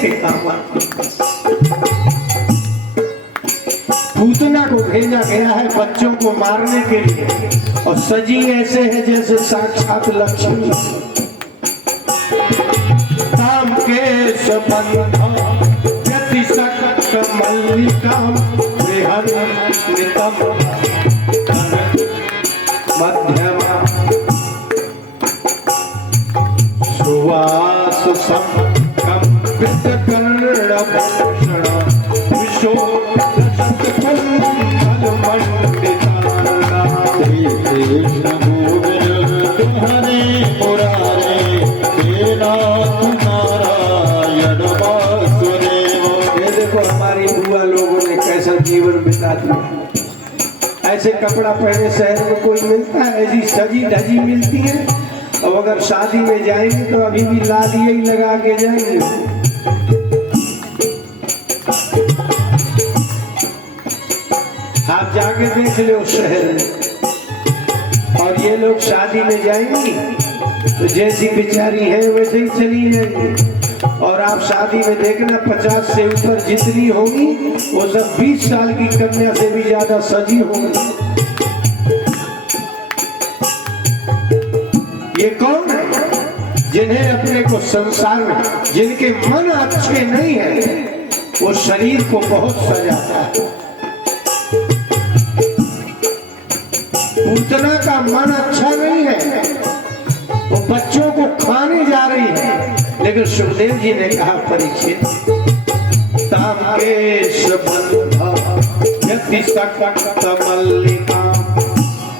के काम आती। पूतना को भेजा गया है बच्चों को मारने के लिए, और सजी ऐसे है जैसे साक्षात लक्ष्मी। ताम के सबंध व्यतिशक्त मल्लिका बृहन् नितम मध्यमा सुवास संकंपित कर्णभूषण विशोधत कुंडल मंडिता श्री कृष्ण गोविंद हरे मुरारे हे नाथ नारायण वासुदेव। ये देखो हमारी बुआ लोगों ने कैसा जीवन बिता दिया। ऐसे कपड़ा पहने शहर में कोई मिलता है? ऐसी सजी धजी मिलती है। अब अगर शादी में जाएंगे तो अभी भी लाल यही लगा के जाएंगे। आप जाके देख लो शहर में, और ये लोग शादी में जाएंगी तो जैसी बेचारी है वैसे ही चली जाएंगी। और आप शादी में देखना 50 से ऊपर जितनी होंगी वो सब 20 साल की कन्या से भी ज्यादा सजी होंगी। ये कौन है? जिन्हें अपने को संसार में, जिनके मन अच्छे नहीं है, वो शरीर को बहुत सजाता है। पूतना का मन अच्छा नहीं है, वो बच्चों को खाने जा रही है। लेकिन सुखदेव जी ने कहा परीक्षित, ताम केश बंध व्यतिशक्त मल्लिका,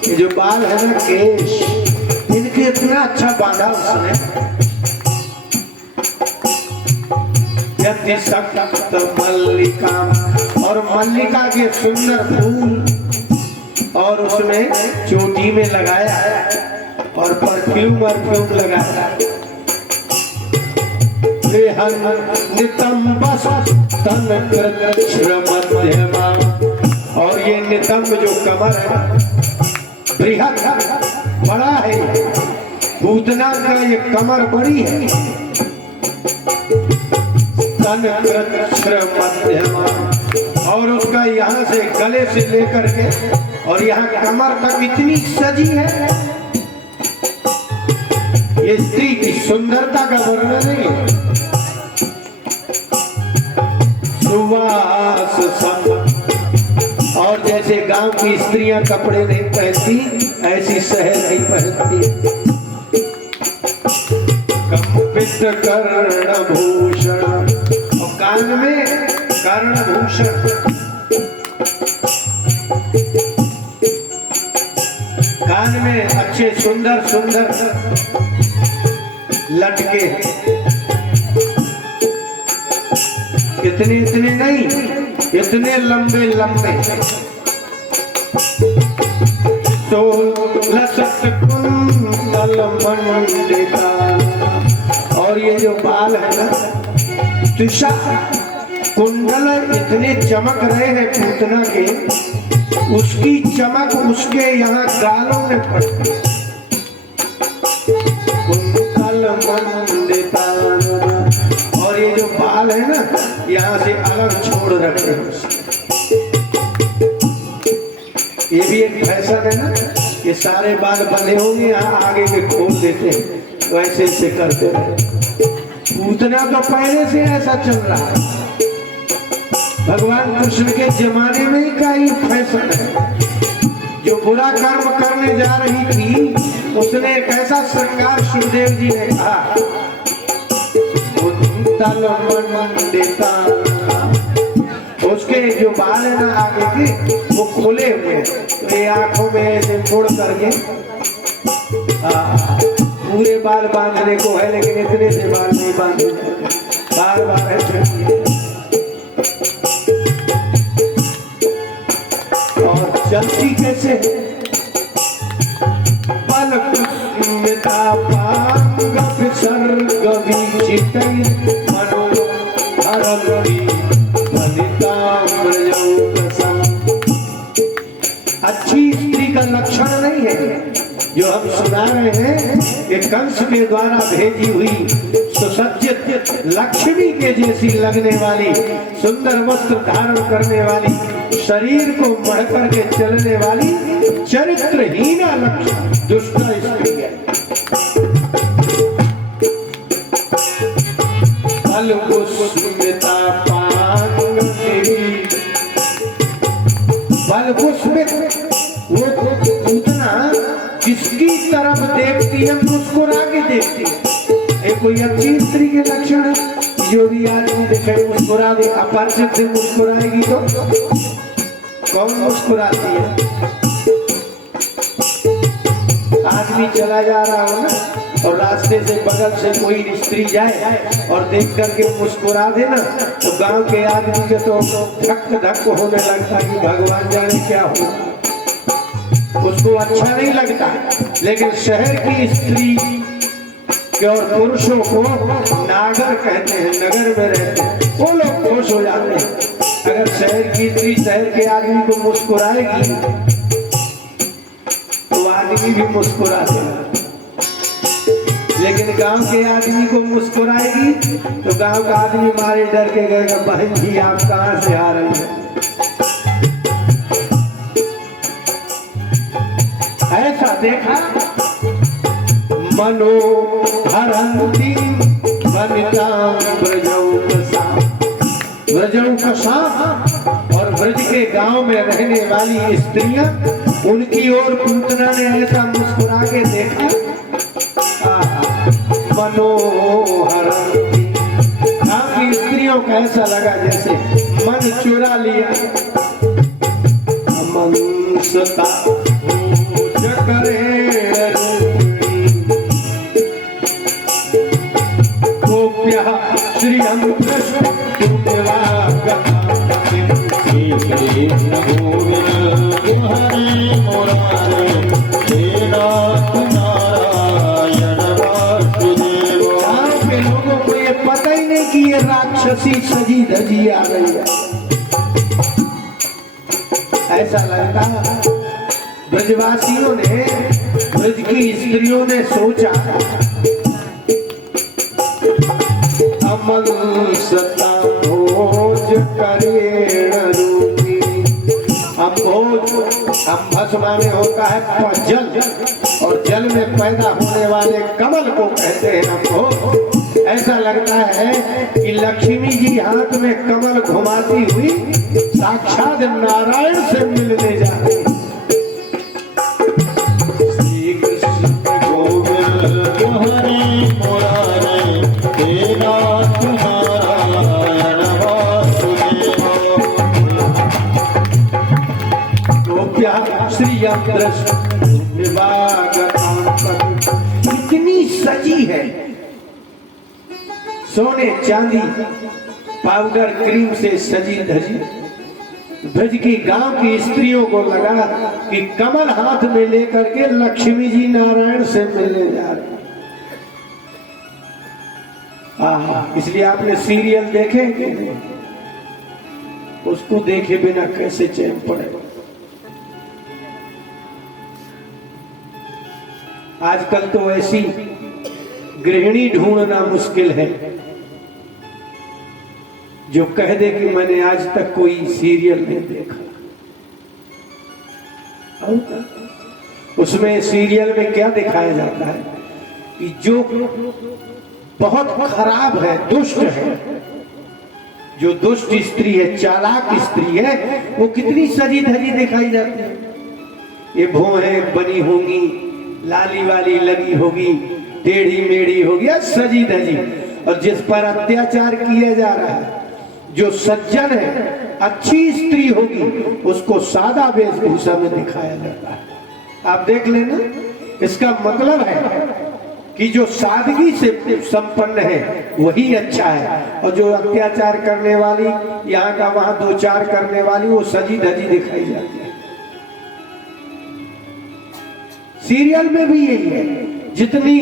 ये जो बाल है ना केश, इनके इतना अच्छा बांधा उसने। व्यतिशक्त मल्लिका, और मल्लिका के सुंदर फूल और उसमें चोटी में लगाया और परफ्यूम लगाया। नितंबस तन मध्यमा, और ये नितंब जो कमर है बृहद बड़ा है। पूतना का ये कमर बड़ी है। तन मध्यमा, और उसका यहाँ से गले से लेकर के और यहाँ कमर तक इतनी सजी है। ये स्त्री की सुंदरता का वर्णन नहीं है। सुवास संग, और जैसे गांव की स्त्रियां कपड़े नहीं पहनती, ऐसी शहर नहीं पहनती। कंपित कर्णभूषण, और कान में कर्णभूषण, कान में अच्छे सुंदर सुंदर लटके, इतने इतने नहीं, इतने लंबे लंबे। तो लसत कुंडल मंडिता, और ये जो बाल है ना तुषा कुंडल इतने चमक रहे हैं पूतना के, उसकी चमक उसके यहाँ गालों में पड़ती। कुंडल मंडिता, और ये जो बाल है ना यहाँ से अलग छोड़ रखे हैं। ये भी एक फैशन है ना, ये सारे बाल बंधे होंगे यहाँ आगे के खोल देते हैं, वैसे ऐसे करते हैं। पूतना तो पहले से ऐसा चल रहा है। भगवान कृष्ण के जमाने में ही का ये फैशन है। जो बुरा कर्म करने जा रही थी उसने एक ऐसा श्रृंगार सुखदेव जी ने कहा, उसके जो बाल है ना आगे के वो खुले हुए, तो ये आंखों में ऐसे फोड़ करके पूरे बाल बांधने को है, लेकिन इतने से बाल नहीं बांधे, बार बार ऐसे। और चलती कैसे पलक स्मिता पांग विसर्ग विचितै मनोहरंती अच्छी स्त्री का लक्षण नहीं है जो हम सुना रहे हैं कि कंस के द्वारा भेजी हुई सुसज्जित लक्ष्मी के जैसी लगने वाली, सुंदर वस्त्र धारण करने वाली, शरीर को मढ़ करके चलने वाली चरित्रहीना लक्ष्मी दुष्ट स्त्री है। वो पूतना किसकी तरफ देखती है, मुस्कुरा के देखती है। ये कोई अच्छी स्त्री के लक्षण है? जो भी आदमी देखे मुस्कुरा दे, अपरिचित से मुस्कुराएगी तो कौन मुस्कुराती है? आदमी चला जा रहा हो ना और रास्ते से बगल से कोई स्त्री जाए और देख करके मुस्कुरा दे ना, तो गांव के आदमी के तो धक धक होने लगता कि भगवान जाने क्या हो, उसको अच्छा नहीं लगता। लेकिन शहर की स्त्री के और पुरुषों को नागर कहते हैं, नगर में रहते हैं, वो लोग खुश हो जाते हैं। अगर शहर की स्त्री शहर के आदमी को मुस्कुराएगी तो आदमी भी मुस्कुराते हैं, लेकिन गांव के आदमी को मुस्कुराएगी तो गांव का आदमी मारे डर के कहेगा, बहन जी आप कहां से आ रहे हैं? ऐसा देखा मनोहरंती वनिता ब्रजौकसा, और ब्रज के गांव में रहने वाली स्त्रियां, उनकी ओर पूतना ने ऐसा मुस्कुरा के देखा, मनोहरंती। गांव की स्त्रियों को ऐसा लगा जैसे मन चुरा लिया। मंसता श्री लोगों को ये पता ही नहीं कि ये राक्षसी सजी धजी आ गई है। ऐसा लगता ब्रजवासियों ने, ब्रज की स्त्रियों ने सोचा अमंसता भोज करेण रूपी। अब भोज, अम्भस माने होता है जल, और जल में पैदा होने वाले कमल को कहते हैं अम्भोज। ऐसा लगता है कि लक्ष्मी जी हाथ में कमल घुमाती हुई साक्षात नारायण से मिलने जा रही। इतनी सजी है, सोने चांदी पाउडर क्रीम से सजी धजी। ब्रज की गांव की स्त्रियों को लगा कि कमल हाथ में लेकर के लक्ष्मी जी नारायण से मिलने जा रहे। इसलिए आपने सीरियल देखे, उसको देखे बिना कैसे चैन पड़ेगा। आजकल तो ऐसी गृहिणी ढूंढना मुश्किल है जो कह दे कि मैंने आज तक कोई सीरियल नहीं देखा। उसमें सीरियल में क्या दिखाया जाता है कि जो बहुत खराब है, दुष्ट है, जो दुष्ट स्त्री है, चालाक स्त्री है, वो कितनी सजी धजी दिखाई जाती है। ये भौहें बनी होंगी, लाली वाली लगी होगी, टेढ़ी मेढ़ी होगी, सजी धजी। और जिस पर अत्याचार किया जा रहा है, जो सज्जन है, अच्छी स्त्री होगी, उसको सादा वेशभूषा में दिखाया जाता है। आप देख लेना, इसका मतलब है कि जो सादगी से संपन्न है वही अच्छा है, और जो अत्याचार करने वाली, यहाँ का वहां दो चार करने वाली, वो सजी धजी दिखाई जाती है। सीरियल में भी यही है। जितनी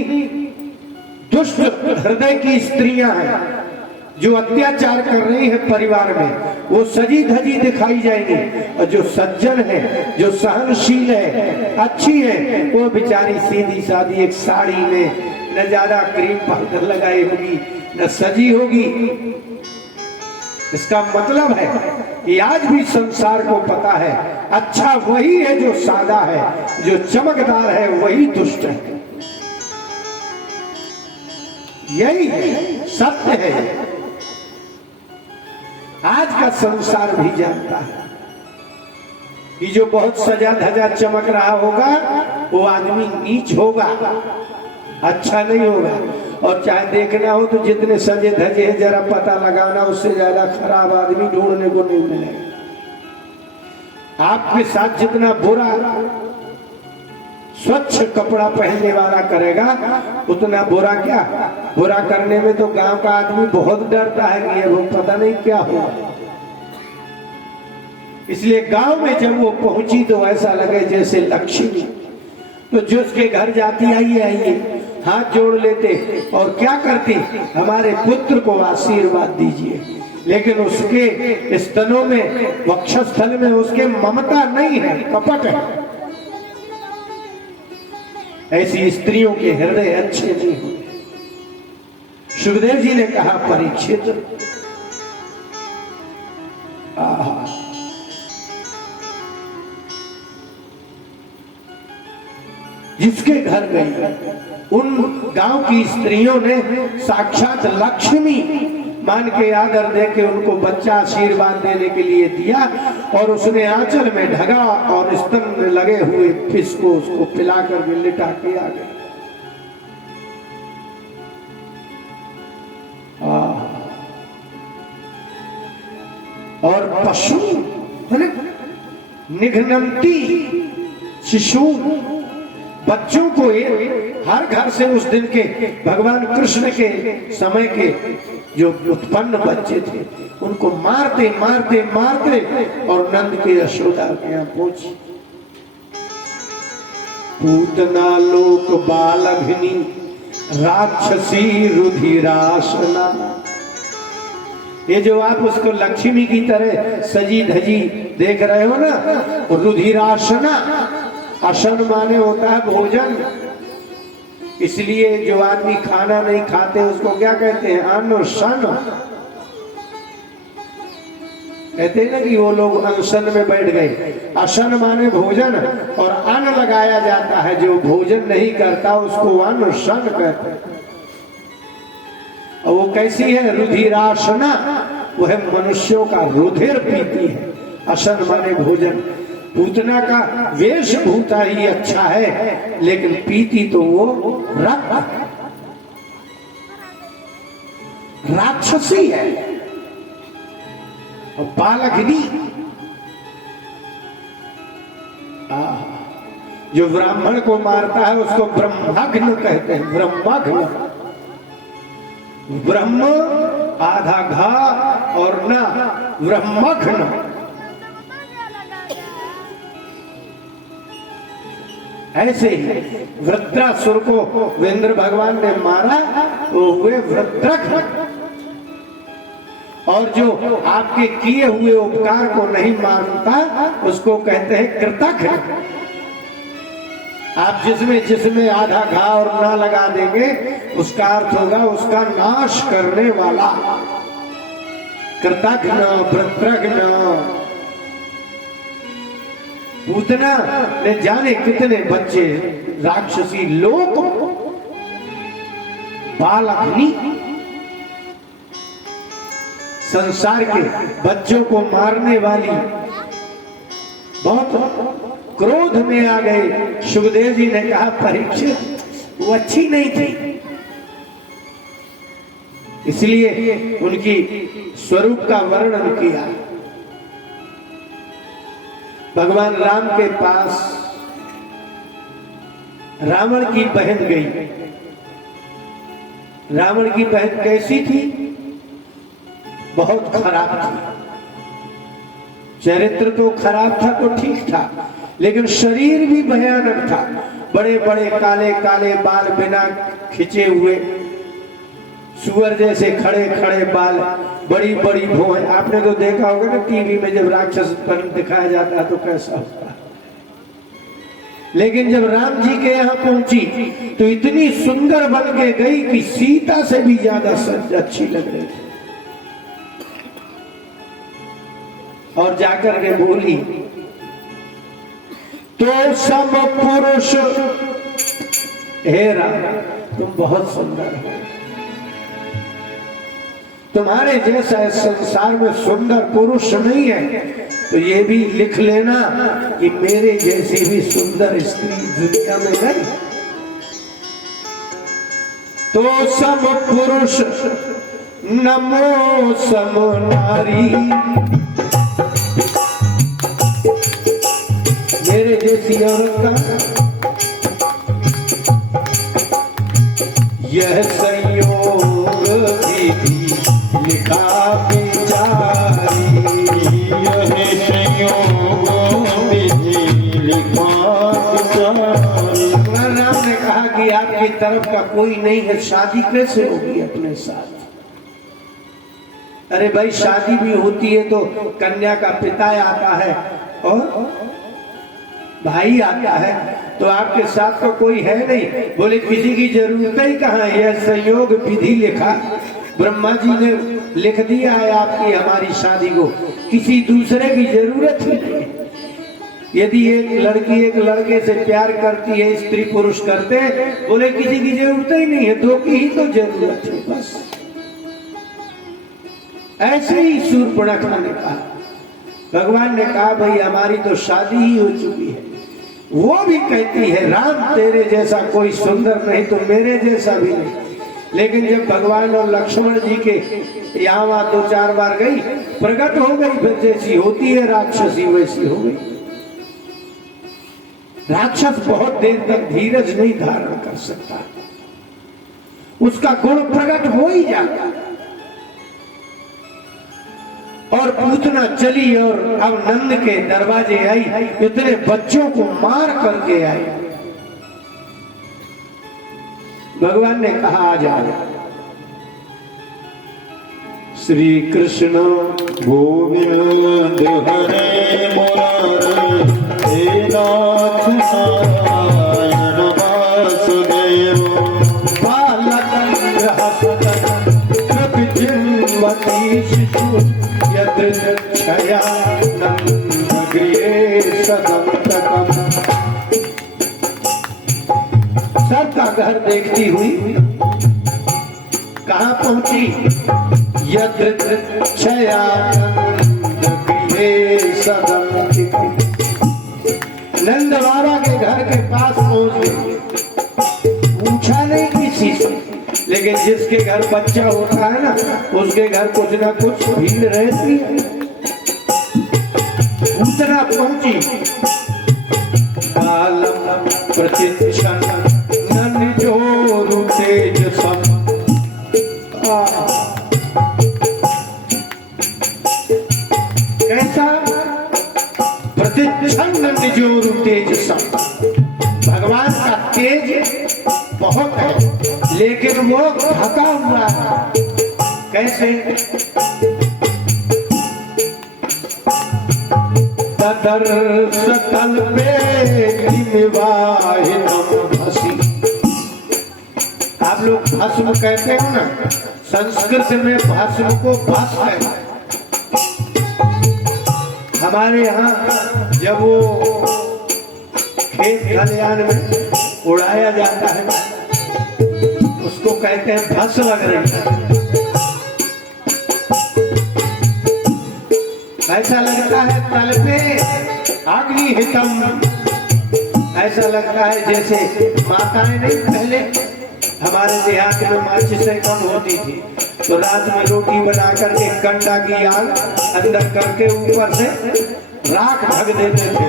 दुष्ट हृदय की स्त्रियां हैं, जो अत्याचार कर रही है परिवार में वो सजी धजी दिखाई जाएंगी, और जो सज्जन है, जो सहनशील है, अच्छी है, वो बेचारी सीधी सादी एक साड़ी में न ज्यादा क्रीम पाउडर लगाई होगी, न सजी होगी। इसका मतलब है कि आज भी संसार को पता है अच्छा वही है जो सादा है, जो चमकदार है वही दुष्ट है। यही है, सत्य है। आज का संसार भी जानता है कि जो बहुत सजा धजा चमक रहा होगा वो आदमी नीच होगा, अच्छा नहीं होगा। और चाहे देखना हो तो जितने सजे धजे हैं जरा पता लगाना, उससे ज्यादा खराब आदमी ढूंढने को नहीं मिलेगा। आपके साथ जितना बुरा स्वच्छ कपड़ा पहनने वाला करेगा उतना बुरा क्या, बुरा करने में तो गांव का आदमी बहुत डरता है कि ये वो पता नहीं क्या होगा। इसलिए गांव में जब वो पहुंची तो ऐसा लगे जैसे लक्ष्मी। तो जो उसके घर जाती, आइए आइए, हाथ जोड़ लेते और क्या करती, हमारे पुत्र को आशीर्वाद दीजिए। लेकिन उसके स्तनों में, वक्षस्थल में उसके ममता नहीं है, कपट है। ऐसी स्त्रियों के हृदय अच्छे नहीं होते। सुखदेव जी ने कहा, परीक्षित, जिसके घर गई उन गांव की स्त्रियों ने साक्षात लक्ष्मी मान के आदर दे के उनको बच्चा आशीर्वाद देने के लिए दिया, और उसने आंचल में ढगा और स्तन में लगे हुए फिश को उसको पिला कर लिटा के आ गए। और पशु निघ्नन्ति शिशु, बच्चों को हर घर से उस दिन के भगवान कृष्ण के समय के जो उत्पन्न बच्चे थे उनको मारते मारते मारते और नंद के यशोदा के यहाँ पहुंची। पूतना लोक बालघ्नि राक्षसी रुधिरासना। ये जो आप उसको लक्ष्मी की तरह सजी धजी देख रहे हो ना, रुधिरासना, असन माने होता है भोजन। इसलिए जो आदमी खाना नहीं खाते उसको क्या कहते हैं, अन्न शन। कहते हैं ना कि वो लोग अनशन में बैठ गए। असन माने भोजन, और अन्न लगाया जाता है, जो भोजन नहीं करता उसको अन्न शन कहते हैं। और वो कैसी है, रुधिरासना, वो है मनुष्यों का रुधिर पीती है। असन माने भोजन। पूतना का वेशभूषा ही अच्छा है, लेकिन पीती तो वो रक्त, राक्षसी है। और बालघ्नि, जो ब्राह्मण को मारता है उसको ब्रह्मघ्न कहते हैं। ब्रह्मघ्न, ब्रह्म आधा घा और ना ब्रह्मघ्न। ऐसे ही वृत्रासुर को वेंद्र भगवान ने मारा तो हुए वृत्रघ्न। और जो आपके किए हुए उपकार को नहीं मानता उसको कहते हैं कृतघ्न। आप जिसमें आधा घा और ना लगा देंगे उसका अर्थ होगा उसका नाश करने वाला। कृतघ्न, वृत्रघ्न। पूतना ने जाने कितने बच्चे राक्षसी लोक बालघ्नि, संसार के बच्चों को मारने वाली, बहुत क्रोध में आ गए। सुखदेव जी ने कहा, परीक्षित, वो अच्छी नहीं थी, इसलिए उनकी स्वरूप का वर्णन किया। भगवान राम के पास रावण की बहन गई। रावण की बहन कैसी थी, बहुत खराब थी। चरित्र तो खराब था तो ठीक था, लेकिन शरीर भी भयानक था। बड़े बड़े काले काले बाल बिना खिंचे हुए, सुअर जैसे खड़े खड़े बाल, बड़ी बड़ी भौहें। आपने तो देखा होगा ना टीवी में जब राक्षस दिखाया जाता है तो कैसा होता है। लेकिन जब राम जी के यहाँ पहुंची तो इतनी सुंदर बन के गई कि सीता से भी ज्यादा अच्छी लग रही थी। और जाकर के बोली, तो सब पुरुष हे राम तुम बहुत सुंदर हो, तुम्हारे जैसा इस संसार में सुंदर पुरुष नहीं है। तो ये भी लिख लेना कि मेरे जैसी भी सुंदर स्त्री दुनिया में नहीं। तो सब पुरुष नमो सम नारी, मेरे जैसी औरत का यह संयोग विधि लिखा विचारी, यह संयोग विधि लिखा विचारी। राम ने कहा कि आपकी तरफ का कोई नहीं है, शादी कैसे होगी अपने साथ? अरे भाई शादी भी होती है तो कन्या का पिता आता है और भाई आता है, तो आपके साथ तो कोई है नहीं। बोले किसी की जरूरत ही कहाँ है, यह संयोग विधि लिखा, ब्रह्मा जी ने लिख दिया है आपकी हमारी शादी को, किसी दूसरे की जरूरत ही नहीं। यदि एक लड़की एक लड़के से प्यार करती है, स्त्री पुरुष करते हैं, बोले किसी की जरूरत ही नहीं है, दो की ही तो जरूरत है बस। ऐसे ही शूर्पणखा ने कहा, भगवान ने कहा भाई हमारी तो शादी ही हो चुकी है। वो भी कहती है राम तेरे जैसा कोई सुंदर नहीं तो मेरे जैसा भी नहीं। लेकिन जब भगवान और लक्ष्मण जी के यहाँ वहां 2-4 बार गई, प्रकट हो गई, फिर जैसी होती है राक्षसी वैसी हो गई। राक्षस बहुत देर तक धीरज नहीं धारण कर सकता, उसका गुण प्रकट हो ही जाता। और पूतना चली और अब नंद के दरवाजे आई, इतने बच्चों को मार करके आई। भगवान ने कहा आ जाओ। श्री कृष्ण गोविंद हरे मुरारे, हे नाथ नारायण वासुदेव, बालक कपिचिन्वती शिशु यदृच्छया नन्दगृहे सदन्तकम्। सबका घर देखती हुई कहाँ पहुंची? यदृच्छया नन्दगृहे सदन्तकम्। नंद बाबा के घर के पास पहुंच गई। पूछा नहीं किसी से, लेकिन जिसके घर बच्चा होता है ना, उसके घर कुछ ना कुछ भीड़ रहती है। उतना पहुंची, बालम प्रतिक्षण ननिजोरु तेजसम। कैसा? प्रतिक्षण ननिजोरु तेजसम। भगवान का तेज बहुत है, लेकिन वो ढका हुआ है। कैसे? तदर्श तल्पे निवाहितम भसी। आप लोग भस्म कहते हो ना, संस्कृत में भस्म को भस है। हमारे यहाँ जब वो खेत खलिहान में उड़ाया जाता है उसको कहते हैं भस लग रही है। ऐसा लगता है तल पे अग्निहितम, ऐसा लगता है जैसे माताएं नहीं पहले हमारे देहात में माचिसें कम होती थी, तो रात में रोटी बना करके कंडा की आग अंदर करके ऊपर से राख ढक देते थे।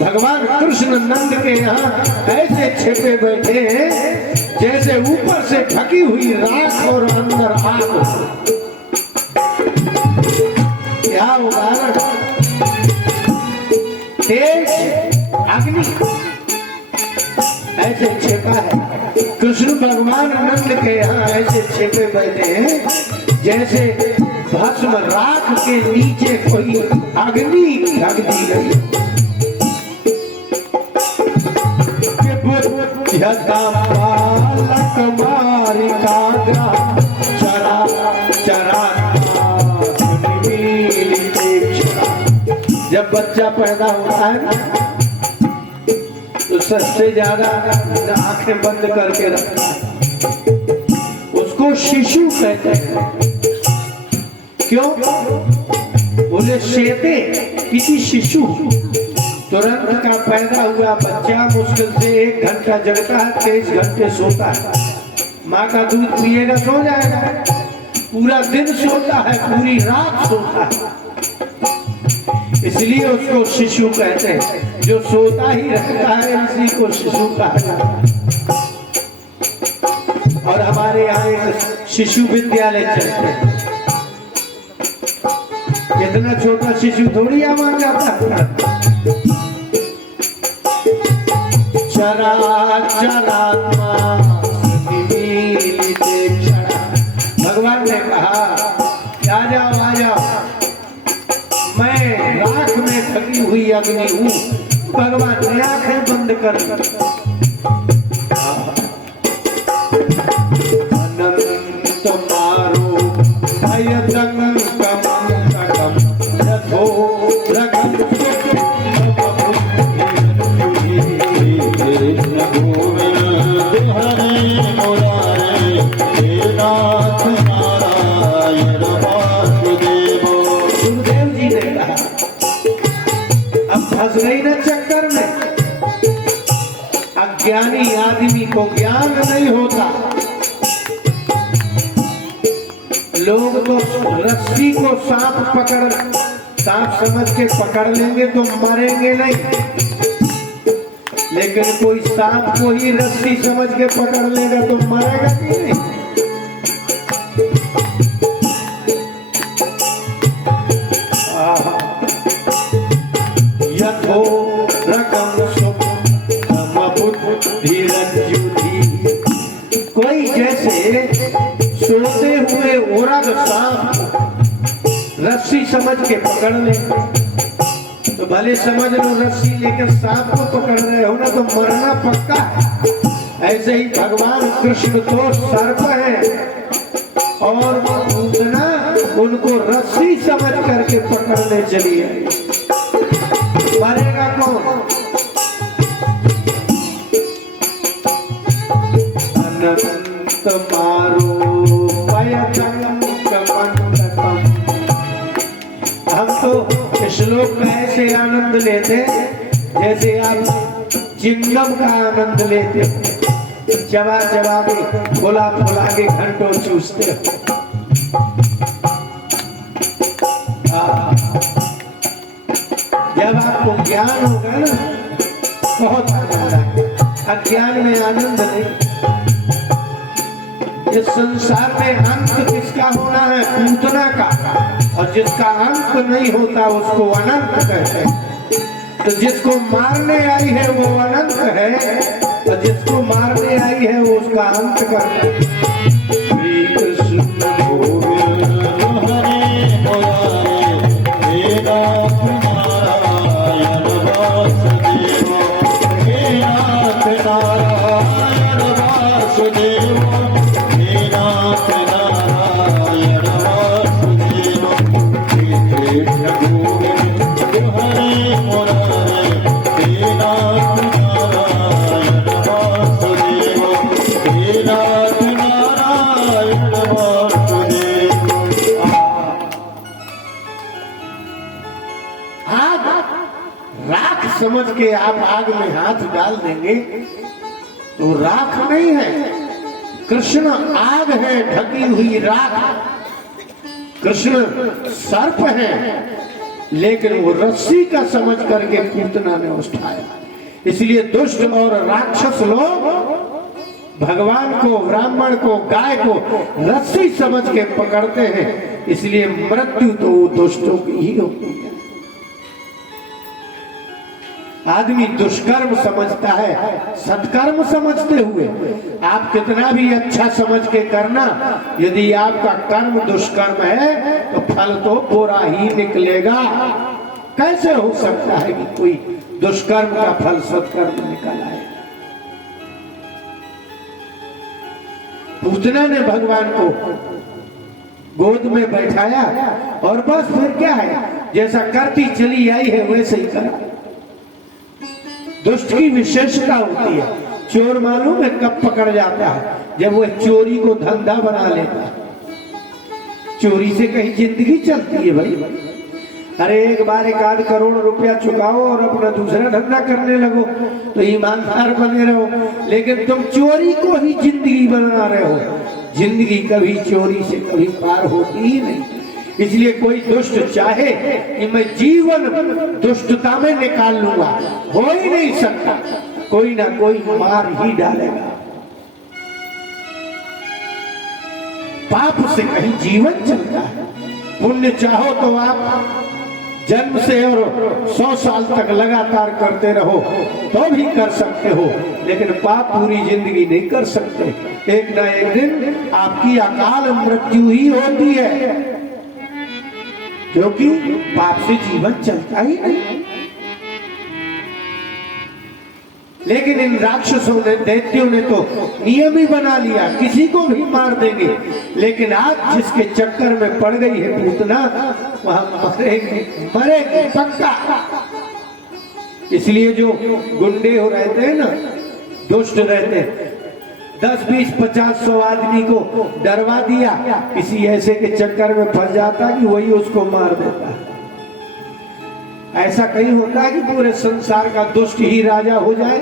भगवान कृष्ण नंद के यहाँ ऐसे छिपे बैठे हैं जैसे ऊपर से ढकी हुई राख और अंदर आग। क्या उदाहरण! तेज अग्नि ऐसे छिपा है। कृष्ण भगवान नंद के यहाँ ऐसे छिपे बैठे हैं जैसे भस्म राख के नीचे कोई अग्नि ढक दी गई। बालक मारिका चरा चरा जब बच्चा पैदा होता है ना तो सबसे ज्यादा आंखें बंद करके रखता है, उसको शिशु कहते हैं। क्यों बोले शेते किसी शिशु तुरंत का पैदा हुआ बच्चा मुश्किल से 1 घंटा जगता है, 23 घंटे सोता है। माँ का दूध पिएगा सो जाएगा, पूरा दिन सोता है, पूरी रात सोता है, इसलिए उसको शिशु कहते हैं। जो सोता ही रहता है इसी को शिशु कहा जाता है। और हमारे यहाँ एक शिशु विद्यालय चलते हैं, इतना छोटा शिशु थोड़ी मान जाता है। चरा चरात्मा भगवान ने कहा आ जाओ आ जाओ, मैं राख में ढकी हुई अग्नि हूँ। भगवान ने आंखें बंद कर अनंत मारो भयदंग कमंतकम रथो रगम सुखदेव जी ने कहा अब फंस गई ना चक्कर में। अज्ञानी आदमी को ज्ञान नहीं होता, लोग तो रस्सी को सांप समझ के पकड़ लेंगे तो मरेंगे नहीं, लेकिन कोई सांप को ही रस्सी समझ के पकड़ लेगा तो मरेगा भी नहीं। यथो रकम कोई जैसे सोते हुए ओरग सांप रस्सी समझ के पकड़ ले तो भले समझ लो रस्सी लेकर सांप को पकड़ रहे हो ना तो मरना पक्का है। ऐसे ही भगवान कृष्ण तो सर्प है और वो पूतना उनको रस्सी समझ करके पकड़ने चली है। मरेगा कौन? अनंत मारो हम तो श्लोक में ऐसे आनंद लेते जैसे आप चिंगम का आनंद लेते, चबा चबा के फुला फुला के घंटों चूसते हो। जब आपको ज्ञान होगा ना बहुत आनंद आएगा, अज्ञान में आनंद नहीं। इस संसार में अंत किसका होना है? पूतना का, और जिसका अंत नहीं होता उसको अनंत कहते हैं। तो जिसको मारने आई है वो अनंत है और जिसको मारने आई है वो उसका अंत करते हैं। श्री कृष्ण गोविंद हरे मुरारे नाथ नारायण वासुदेव, हे नाथ नारायण वासुदेव, हे नाथ नारायण वासुदेव, हे कृष्ण गोविंद हरे मुरारे, हे नाथ नारायण वासुदेव, हे नाथ नारायण वासुदेव। आग राख समझ के आप आग में हाथ डाल देंगे तो राख नहीं है, कृष्ण आग है ढकी हुई राख। कृष्ण सर्प है लेकिन वो रस्सी का समझ करके पूतना ने उठाया। इसलिए दुष्ट और राक्षस लोग भगवान को, ब्राह्मण को, गाय को रस्सी समझ के पकड़ते हैं, इसलिए मृत्यु तो दुष्टों की ही होती है। आदमी दुष्कर्म समझता है सत्कर्म समझते हुए। आप कितना भी अच्छा समझ के करना, यदि आपका कर्म दुष्कर्म है तो फल तो बुरा ही निकलेगा। कैसे हो सकता है कि कोई दुष्कर्म का फल सत्कर्म निकल आए? पूतना ने भगवान को गोद में बैठाया और बस फिर क्या है, जैसा करती चली आई है वैसे ही करा। दुष्ट की विशेषता होती है, चोर मालूम है कब पकड़ जाता है, जब वह चोरी को धंधा बना लेता है। चोरी से कहीं जिंदगी चलती है भाई। अरे एक बार 1 करोड़ रुपया चुकाओ और अपना दूसरा धंधा करने लगो तो ईमानदार बने रहो, लेकिन तुम चोरी को ही जिंदगी बना रहे हो। जिंदगी कभी चोरी से कभी पार होती ही नहीं। इसलिए कोई दुष्ट चाहे कि मैं जीवन दुष्टता में निकाल लूंगा, हो ही नहीं सकता। कोई ना कोई मार ही डालेगा। पाप से कहीं जीवन चलता है। पुण्य चाहो तो आप जन्म से और 100 साल तक लगातार करते रहो तो भी कर सकते हो, लेकिन पाप पूरी जिंदगी नहीं कर सकते। एक ना एक दिन आपकी अकाल मृत्यु ही होती है, क्योंकि पाप से जीवन चलता ही नहीं। लेकिन इन राक्षसों ने, दैत्यों ने तो नियम ही बना लिया, किसी को भी मार देंगे। लेकिन आज जिसके चक्कर में पड़ गई है पूतना, वहां मरेगी पक्का। इसलिए जो गुंडे हो रहते हैं ना, दुष्ट रहते हैं, 10, 20, 50, 100 आदमी को डरवा दिया, किसी ऐसे के चक्कर में फंस जाता कि वही उसको मार देता। ऐसा कहीं होता है कि पूरे संसार का दुष्ट ही राजा हो जाए?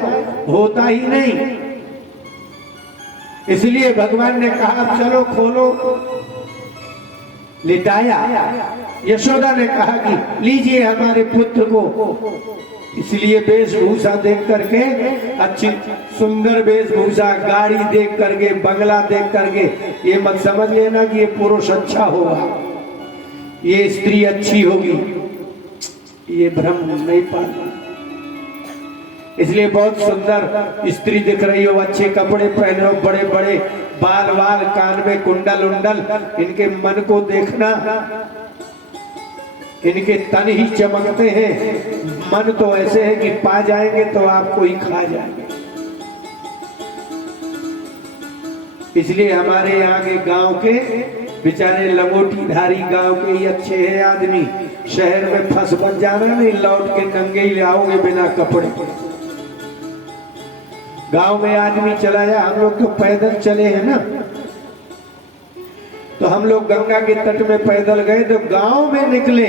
होता ही नहीं। इसलिए भगवान ने कहा चलो खोलो, लिटाया। यशोदा ने कहा कि लीजिए हमारे पुत्र को। इसलिए वेशभूषा देख करके, अच्छी सुंदर वेशभूषा, गाड़ी देख करके, बंगला देख करके ये मत समझ लेना कि ये पुरुष अच्छा होगा, ये स्त्री अच्छी होगी, ये भ्रम नहीं पाना। इसलिए बहुत सुंदर स्त्री दिख रही हो, अच्छे कपड़े पहने हो, बड़े बड़े बाल वाल, कान में कुंडल उंडल, इनके मन को देखना, इनके तन ही चमकते हैं। मन तो ऐसे है कि पा जाएंगे तो आपको ही खा जाएंगे। इसलिए हमारे यहाँ के गांव के बेचारे लंगोटीधारी गांव के ही अच्छे हैं आदमी। शहर में फंस बच जाना नहीं, लौट के नंगे ही आओगे बिना कपड़े। गांव में आदमी चला जाए, हम लोग तो पैदल चले हैं ना, तो हम लोग गंगा के तट में पैदल गए तो गांव में निकले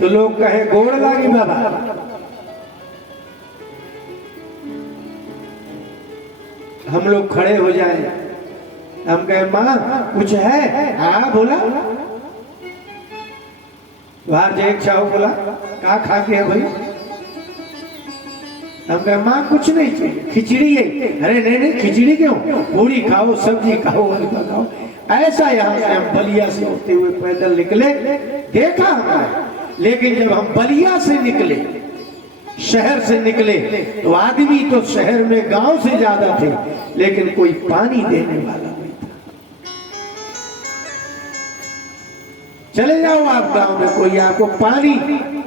तो लोग कहे गोड़ लागी बाबा। हम लोग खड़े हो जाए, हम कहे माँ कुछ है? हाँ बोला। बाहर जे इच्छा हो बोला, कहा खा के है भाई? हम कहे माँ कुछ नहीं चाहिए, खिचड़ी है। अरे नहीं नहीं खिचड़ी क्यों, पूरी खाओ, सब्जी खाओ, हल्का खाओ। ऐसा यहाँ से हम बलिया से होते हुए पैदल निकले, देखा हमारा। लेकिन जब हम बलिया से निकले, शहर से निकले, तो आदमी तो शहर में गांव से ज्यादा थे, लेकिन कोई पानी देने वाला नहीं था। चले जाओ आप गांव में, कोई आपको पानी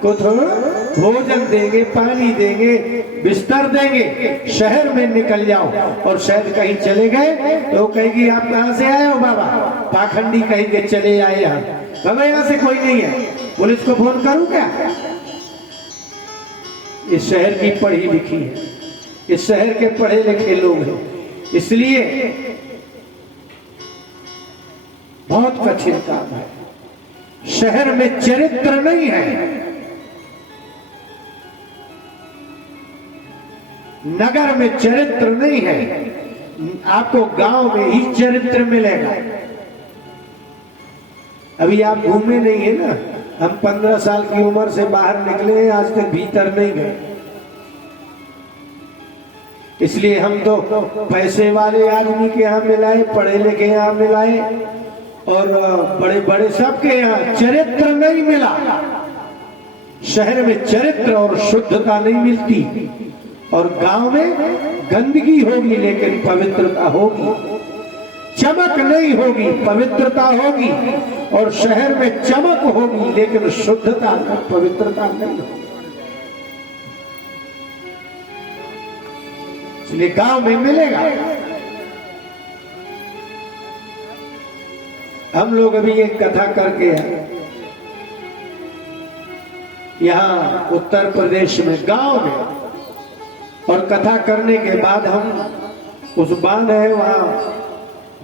को थोड़ा भोजन देंगे, पानी देंगे, बिस्तर देंगे। शहर में निकल जाओ और शायद कहीं चले गए तो कहेगी आप कहां से आए हो बाबा? पाखंडी कहेंगे चले आए यहाँ। बाबा यहाँ से कोई नहीं है, पुलिस को फोन करूं क्या? इस शहर की पढ़ी लिखी है, इस शहर के पढ़े लिखे लोग हैं, इसलिए बहुत कठिन काम है। शहर में चरित्र नहीं है, नगर में चरित्र नहीं है, आपको गांव में ही चरित्र मिलेगा। अभी आप घूमे नहीं है ना, हम 15 साल की उम्र से बाहर निकले हैं, आज तक भीतर नहीं गए। इसलिए हम तो पैसे वाले आदमी के यहाँ मिलाए, पढ़े लिखे यहाँ मिलाए, और बड़े बड़े सबके यहाँ चरित्र नहीं मिला। शहर में चरित्र और शुद्धता नहीं मिलती, और गांव में गंदगी होगी लेकिन पवित्रता होगी। चमक नहीं होगी, पवित्रता होगी, और शहर में चमक होगी लेकिन शुद्धता पवित्रता नहीं होगी। इसलिए गांव में मिलेगा। हम लोग अभी एक कथा करके आए यहाँ उत्तर प्रदेश में गांव में, और कथा करने के बाद हम उस बांध है वहां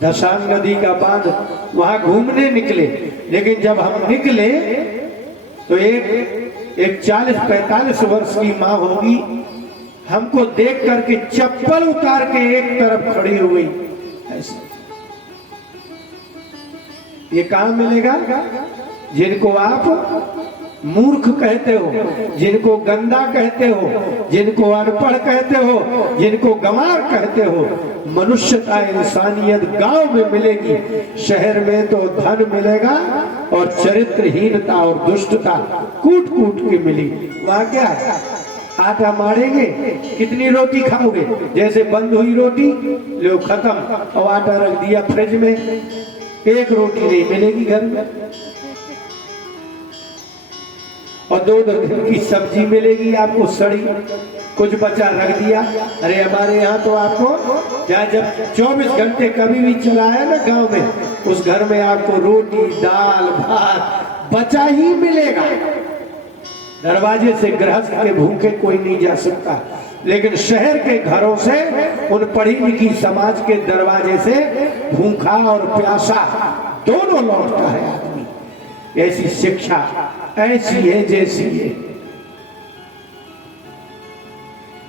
धसांग नदी का बांध, वहां घूमने निकले। लेकिन जब हम निकले तो एक 40-45 वर्ष की माँ होगी, हमको देख करके चप्पल उतार के एक तरफ खड़ी हो गई। ऐसे ये कहां मिलेगा? जिनको आप मूर्ख कहते हो, जिनको गंदा कहते हो, जिनको अनपढ़ कहते हो, जिनको गंवार कहते हो, मनुष्यता इंसानियत गांव में मिलेगी। शहर में तो धन मिलेगा और चरित्रहीनता और दुष्टता कूट कूट के मिलेगी। वहां क्या है? आटा मारेंगे, कितनी रोटी खाओगे? जैसे बंद हुई रोटी लो खत्म, और आटा रख दिया फ्रिज में, एक रोटी नहीं मिलेगी घर में, और 2 दिन की सब्जी मिलेगी आपको सड़ी, कुछ बचा रख दिया। अरे हमारे यहाँ तो आपको जब 24 घंटे कभी भी चलाया ना गांव में, उस घर में आपको रोटी दाल भात बचा ही मिलेगा। दरवाजे से गृहस्थ के भूखे कोई नहीं जा सकता, लेकिन शहर के घरों से, उन पढ़ी लिखी समाज के दरवाजे से भूखा और प्यासा दोनों लौटता है आदमी। ऐसी शिक्षा ऐसी है जैसी है।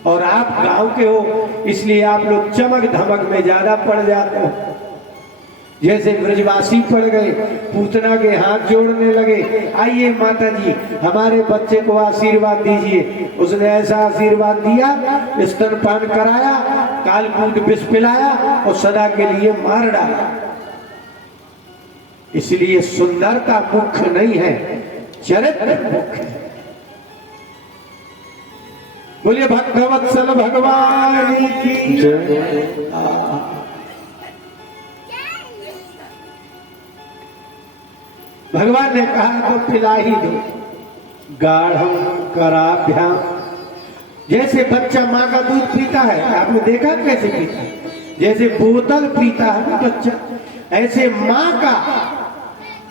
और आप गांव के हो इसलिए आप लोग चमक धमक में ज्यादा पड़ जाते हो। जैसे ब्रजवासी पड़ गए, पूतना के हाथ जोड़ने लगे, आइए माता जी हमारे बच्चे को आशीर्वाद दीजिए। उसने ऐसा आशीर्वाद दिया, स्तनपान कराया, कालकूट विष पिलाया और सदा के लिए मार डाला। इसलिए सुंदरता मुख्य नहीं है, चरित्र मुख्य है। बोलिए भक्तवत्सल भगवान की जय। भगवान ने कहा तो पिला ही दो। गाढ़म कराभ्याम, जैसे बच्चा माँ का दूध पीता है, आपने देखा कैसे पीता है? जैसे बोतल पीता है ना बच्चा, ऐसे माँ का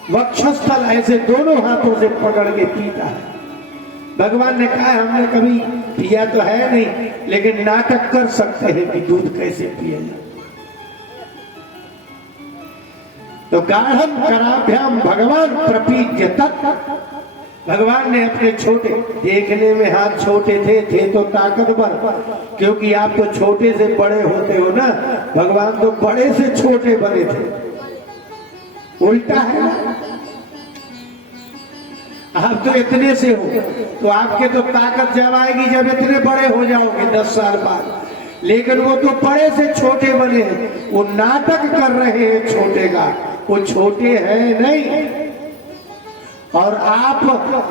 वक्षस्थल ऐसे दोनों हाथों से पकड़ के पीता है। भगवान ने कहा हमने कभी पिया तो है नहीं, लेकिन नाटक कर सकते हैं कि दूध कैसे पिया जाए। तो गाढ़म कराभ्याम भगवान प्रपीज्य तत्। भगवान ने अपने छोटे, देखने में हाथ छोटे थे तो ताकतवर, क्योंकि आप तो छोटे से बड़े होते हो ना, भगवान तो बड़े से छोटे बने थे। उल्टा है, आप तो इतने से हो तो आपके तो ताकत जब आएगी जब इतने बड़े हो जाओगे 10 साल बाद। लेकिन वो तो बड़े से छोटे बने हैं, वो नाटक कर रहे हैं छोटे का, वो छोटे हैं नहीं। और आप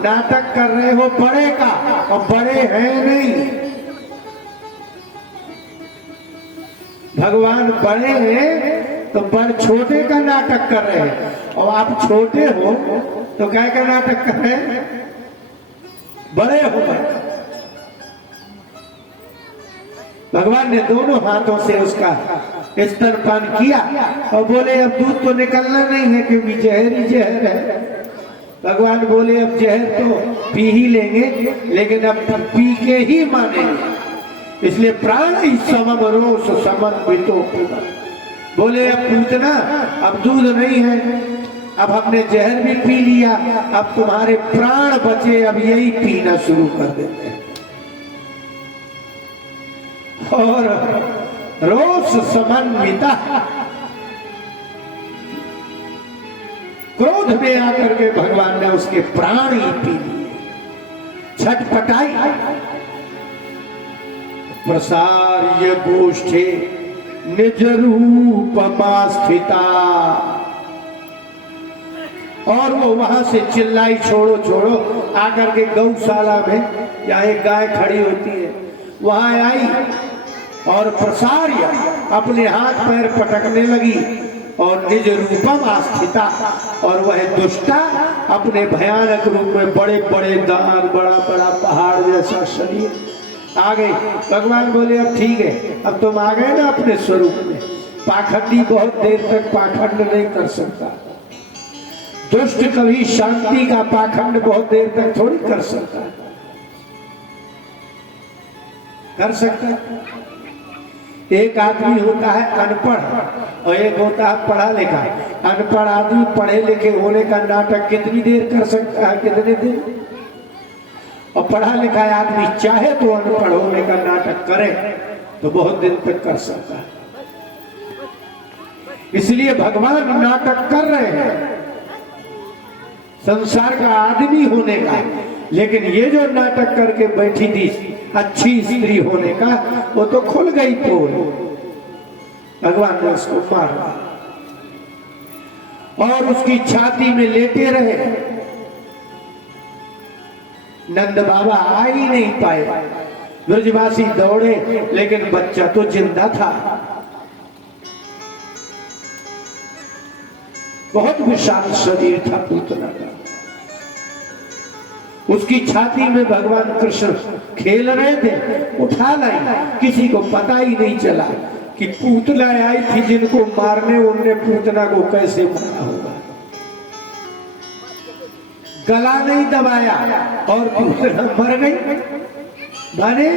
नाटक कर रहे हो बड़े का, और बड़े हैं नहीं। भगवान बड़े हैं तो बड़ छोटे का नाटक कर रहे हैं, और आप छोटे हो तो क्या का नाटक कर रहे हैं? बड़े हो गए। भगवान ने दोनों हाथों से उसका स्तनपान किया और बोले अब दूध तो निकलना नहीं है क्योंकि जहर ही जहर है। भगवान बोले अब जहर तो पी ही लेंगे, लेकिन अब पी के ही मानेंगे। इसलिए प्राण ही समम रोष समन्वितो। बोले अब पूतना अब दूध नहीं है, अब हमने जहर भी पी लिया, अब तुम्हारे प्राण बचे, अब यही पीना शुरू कर देते हैं। और रोष समन्विता, क्रोध में आकर के भगवान ने उसके प्राण ही पी लिए। छटपटाई प्रसार्य गोष्ठे निज रूपमा स्थिता और वो वहां से चिल्लाई छोड़ो छोड़ो, आकर के गौशाला में या एक गाय खड़ी होती है वहां आई और प्रसार्य अपने हाथ पैर पटकने लगी और निज रूपम आस्थिता, और वह दुष्टा अपने भयानक रूप में बड़े बड़े दांत, बड़ा बड़ा पहाड़ जैसा शरीर आ गई। भगवान बोले अब ठीक है, अब तुम आ गए ना अपने स्वरूप में। पाखंडी बहुत देर तक पाखंड नहीं कर सकता, दुष्ट कभी शांति का पाखंड बहुत देर तक थोड़ी कर सकता है। कर सकता है। एक आदमी होता है अनपढ़ और एक होता है पढ़ा लिखा। अनपढ़ आदमी पढ़े लिखे होने का नाटक कितनी देर कर सकता है, कितने दिन, और पढ़ा लिखा आदमी चाहे तो अनपढ़ होने का नाटक करे तो बहुत दिन तक कर सकता है। इसलिए भगवान नाटक कर रहे हैं संसार का आदमी होने का, लेकिन ये जो नाटक करके बैठी थी अच्छी स्त्री होने का, वो तो खुल गई पोल। भगवान ने उसको मारा और उसकी छाती में लेटे रहे। नंद बाबा आ ही नहीं पाए, ब्रजवासी दौड़े लेकिन बच्चा तो जिंदा था। बहुत विशाल शरीर था पूतना का। उसकी छाती में भगवान कृष्ण खेल रहे थे, उठा लाई, किसी को पता ही नहीं चला कि पूतना आई थी जिनको मारने, उनने पूतना को कैसे मारा होगा। गला नहीं दबाया और पूतना मर गई। माने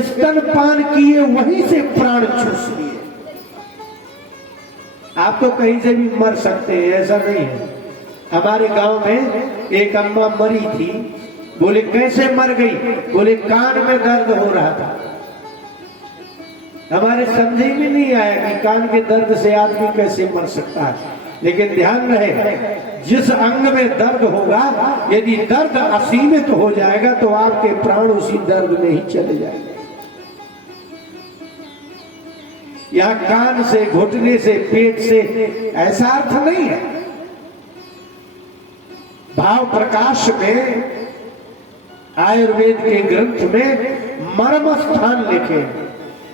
स्तनपान किए वहीं से प्राण चूस लिए। आप तो कहीं से भी मर सकते हैं, ऐसा नहीं है। हमारे गांव में एक अम्मा मरी थी। बोले कैसे मर गई? बोले कान में दर्द हो रहा था। हमारे समझे में नहीं आया कि कान के दर्द से आदमी कैसे मर सकता है। लेकिन ध्यान रहे, जिस अंग में दर्द होगा, यदि दर्द असीमित हो जाएगा तो आपके प्राण उसी दर्द में ही चले जाएंगे। यहाँ कान से, घुटने से, पेट से, ऐसा अर्थ नहीं है। भाव प्रकाश में, आयुर्वेद के ग्रंथ में मर्म स्थान लिखे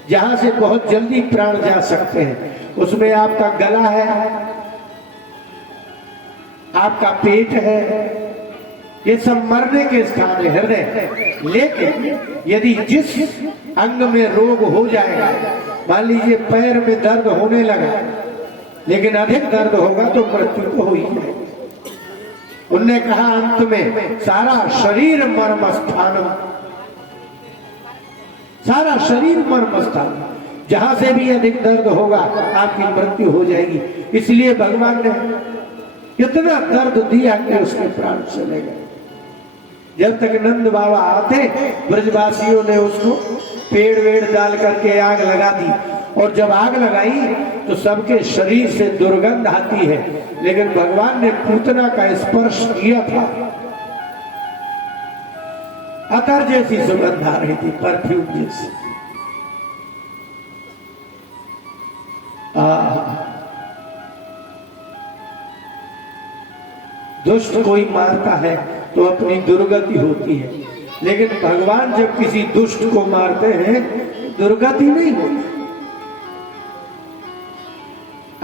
जहां से बहुत जल्दी प्राण जा सकते हैं। उसमें आपका गला है, आपका पेट है, ये सब मरने के स्थान है, हृदय। लेकिन यदि जिस अंग में रोग हो जाएगा, मान लीजिए पैर में दर्द होने लगा लेकिन अधिक दर्द होगा तो मृत्यु तो हो ही जाएगी। उनने कहा अंत में सारा शरीर मर्म स्थान, सारा शरीर मर्म स्थान, जहां से भी अधिक दर्द होगा आपकी मृत्यु हो जाएगी। इसलिए भगवान ने इतना दर्द दिया कि उसके प्राण चले गए। जब तक नंद बाबा आते, ब्रजवासियों ने उसको पेड़ वेड़ डाल करके आग लगा दी, और जब आग लगाई तो सबके शरीर से दुर्गंध आती है, लेकिन भगवान ने पूतना का स्पर्श किया था, अतर जैसी सुगंध आ रही थी, परफ्यूम जैसी। दुष्ट कोई मारता है तो अपनी दुर्गति होती है, लेकिन भगवान जब किसी दुष्ट को मारते हैं दुर्गति नहीं होती।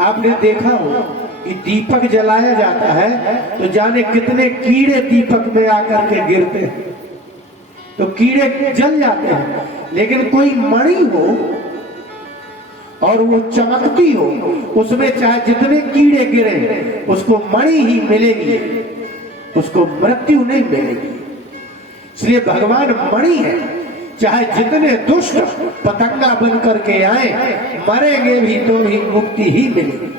आपने देखा हो कि दीपक जलाया जाता है तो जाने कितने कीड़े दीपक में आकर के गिरते हैं, तो कीड़े जल जाते हैं। लेकिन कोई मणि हो और वो चमकती हो, उसमें चाहे जितने कीड़े गिरे उसको मणि ही मिलेगी, उसको मृत्यु नहीं मिलेगी। इसलिए भगवान मणि है, चाहे जितने दुष्ट पतंगा बन करके आए, मरेंगे भी तो ही मुक्ति ही मिलेगी।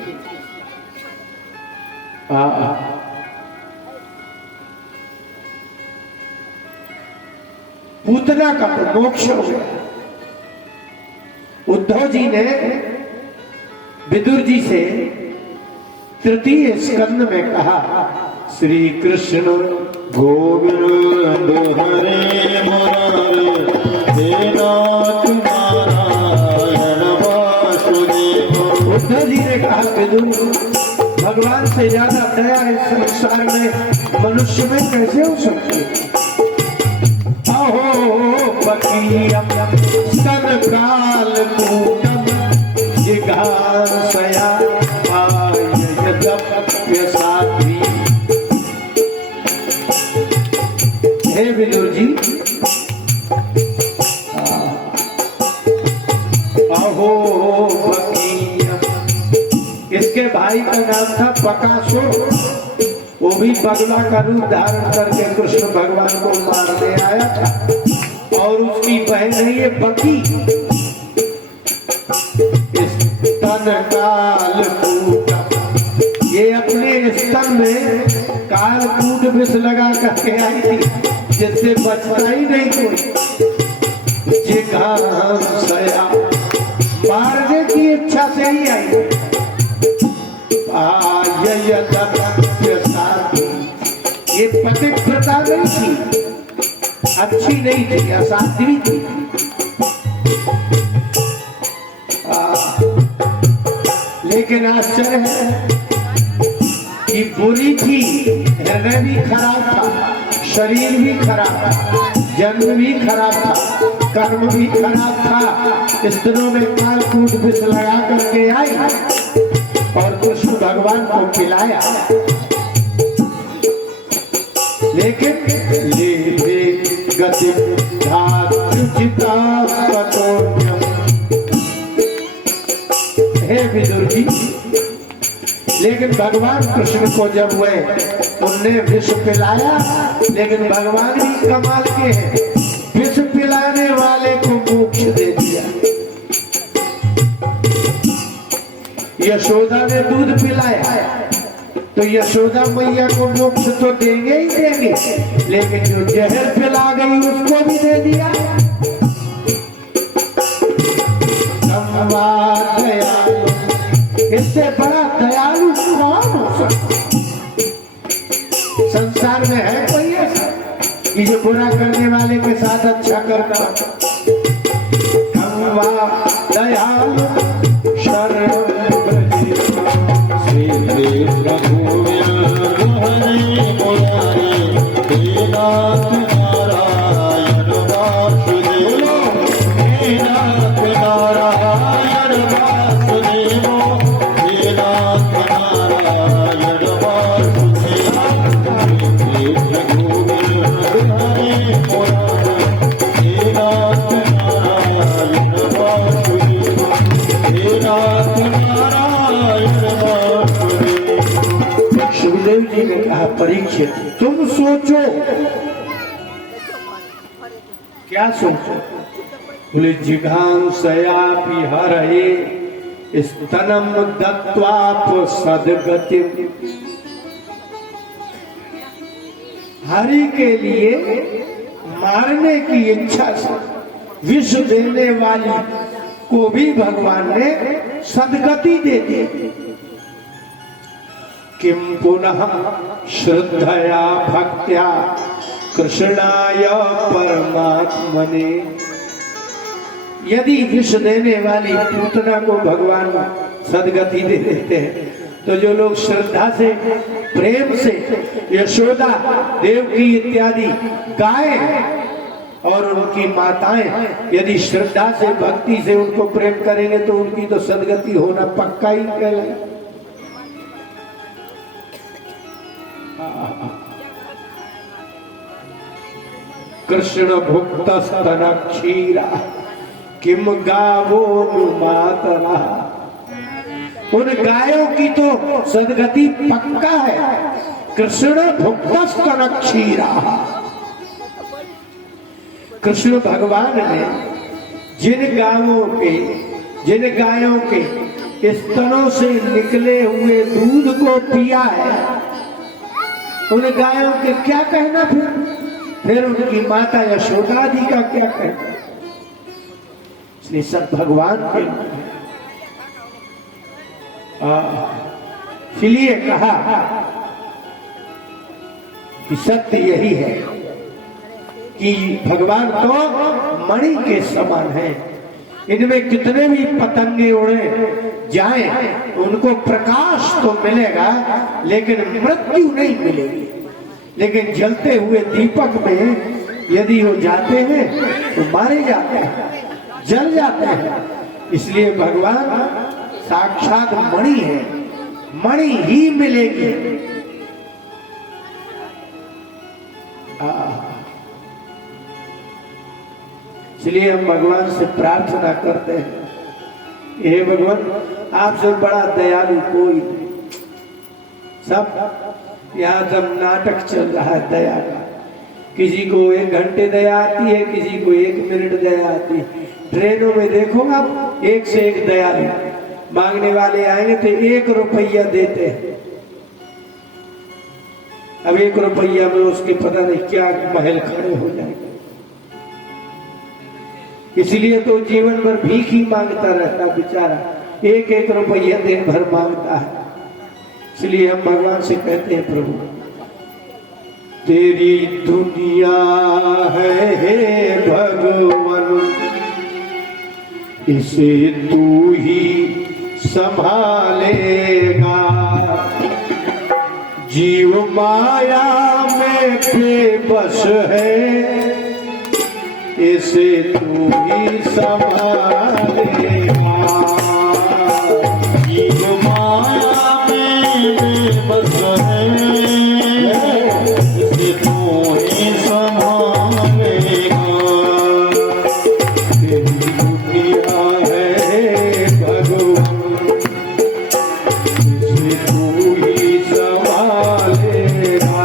पूतना का तो मोक्ष हो गया। उद्धव जी ने विदुर जी से तृतीय स्कंद में कहा, श्री कृष्ण गोविंद हरे मुरारे हे नाथ नारायण वासुदेव। उद्धव जी ने कहा विदुर, भगवान से ज्यादा दया इस संसार में मनुष्य में कैसे हो सकती है। अहो बकीयम स्तन काल कूटम जिघांसया आयतप्य साध्वी। हे विदुर जी, अहो बकीयम, इसके भाई का नाम था बकासुर। वो भी बगला का रूप धारण करके कृष्ण भगवान को मारने आया था। और उसकी बहन है ये बकी। स्तन काल कूट, ये अपने स्तन में काल कूट विष लगा करके आई थी, जिससे बचता ही नहीं कोई। जिघांसया, मारने की इच्छा से ही आई। ये पतिव्रता नहीं थी, अच्छी नहीं थी, असाध्वी थी। लेकिन आश्चर्य है कि बुरी थी, हृदय भी खराब था, शरीर भी खराब था, जन्म भी खराब था, कर्म भी खराब था। इस दिनों में काल कूट विष लगा करके आई और कृष्ण भगवान को खिलाया। लेकिन ले गति हे विदुर जी, लेकिन भगवान कृष्ण को जब हुए उनने विष पिलाया, लेकिन भगवान भी कमाल के हैं, विष पिलाने वाले को मोक्ष दे दिया। यशोदा ने दूध पिलाया तो यशोदा मैया को मोक्ष तो देंगे ही देंगे, लेकिन जो जहर पिला गई उसको भी दे दिया। दयालु, इससे बड़ा दयालु कौन हो सकता? संसार में है कोई ऐसा कि जो बुरा करने वाले के साथ अच्छा करना? दयालु शरण परीक्षित, तुम सोचो। क्या सोचो? बोले जिघांसयापि हरये स्तनम दत्वाप सद्गति। हरि के लिए मारने की इच्छा से विष देने वाली को भी भगवान ने सद्गति दे दी। किम पुनः श्रद्धया भक्त्या कृष्णाय परमात्मने। यदि विष देने वाली पूतना को भगवान सद्गति दे देते हैं, तो जो लोग श्रद्धा से, प्रेम से यशोदा, देवकी इत्यादि गायें और उनकी माताएं यदि श्रद्धा से, भक्ति से उनको प्रेम करेंगे तो उनकी तो सद्गति होना पक्का ही कहलाए। कृष्ण भुक्त स्तन क्षीरा किम गावो मातरा। उन गायों की तो सद्गति पक्का है। कृष्ण भुक्त स्तन क्षीरा। कृष्ण भगवान ने जिन गायों के स्तनों से निकले हुए दूध को पिया है, उन गायों के क्या कहना? फिर उनकी माता यशोदा जी का क्या कहना? इसलिए सब भगवान के इसलिए कहा कि सत्य यही है कि भगवान तो मणि के समान है। इनमें कितने भी पतंगे उड़े जाएं, उनको प्रकाश तो मिलेगा लेकिन मृत्यु नहीं मिलेगी। लेकिन जलते हुए दीपक में यदि वो जाते हैं तो मारे जाते हैं, जल जाते हैं। इसलिए भगवान साक्षात मणि है, मणि ही मिलेगी। इसलिए हम भगवान से प्रार्थना करते हैं, हे भगवान आपसे बड़ा दयालु कोई नहीं। सब यहाँ जब नाटक चल रहा है दया का, किसी को 1 घंटे दया आती है, किसी को 1 मिनट दया आती है। ट्रेनों में देखो आप, एक से एक दयालु मांगने वाले आएंगे तो 1 रुपया देते हैं। अब 1 रुपया में उसके पता नहीं क्या महल खड़े हो जाएंगे। इसलिए तो जीवन भर भीख ही मांगता रहता बेचारा, 1-1 रुपया दिन भर मांगता है। इसलिए हम भगवान से कहते हैं, प्रभु तेरी दुनिया है हे भगवान, इसे तू ही संभालेगा। जीव माया में बेबस है, इसे तू ही संभालेगा। जीव माया में बेबस है, इसे तू ही संभालेगा। तेरी दुनिया है भगवान, इसे तू ही संभालेगा।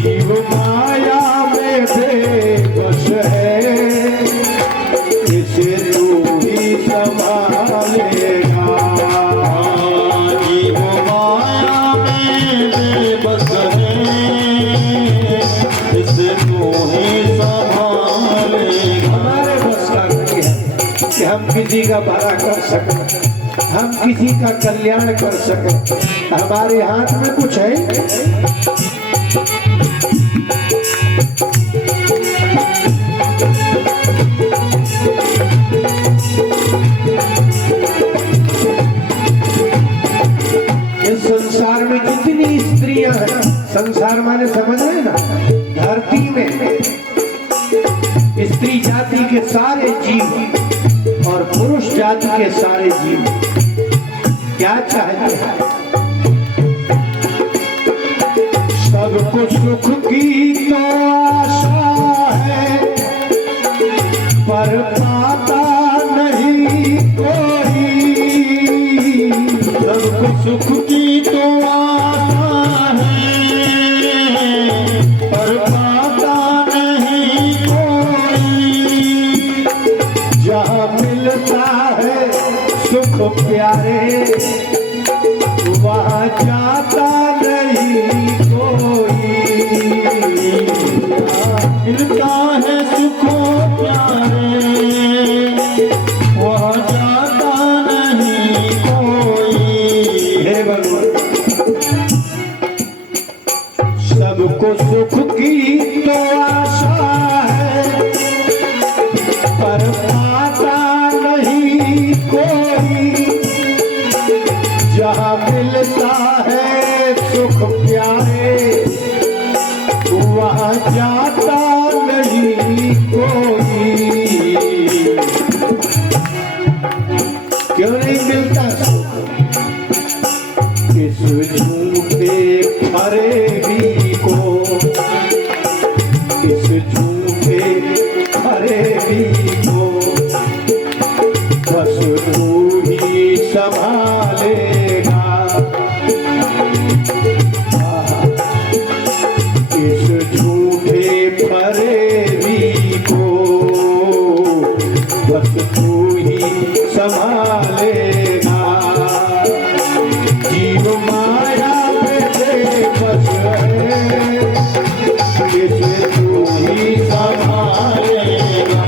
जीव माया में बेबस है, इसे तू ही संभालेगा। जीव माया में बेबस है, इसे तू ही संभालेगा। हमारे बस का नहीं है कि हम किसी का भला कर सकें, हम किसी का कल्याण कर सकें। हमारे हाथ में कुछ है। इस संसार में जितनी स्त्रियां हैं, संसार माने समझ रहे ना, धरती में स्त्री जाति के सारे जीव और पुरुष जाति के सारे जीव क्या चाहते हैं? सबको सुख की तो आशा है, पर पाता नहीं कोई। सबको सुख की तो आशा है, पर पाता नहीं कोई। जहाँ मिलता है सुख प्यारे, वहाँ जाता नहीं कोई। मिलता है सुख प्यारे, वह जाता नहीं कोई। हे भगवान, सबको सुख की तो आशा है, पर पाता नहीं कोई। जहाँ मिलता है सुख प्यारे, वहाँ जाता नहीं कोई। क्यों नहीं मिलता सुख? इस झूठे फरेबी को, इस झूठे फरेबी को बस तू ही संभालेगा। इस झूठे फरेबी को बस तू ही संभालेगा। जीव माया में बेबस है, इसे तू ही संभालेगा।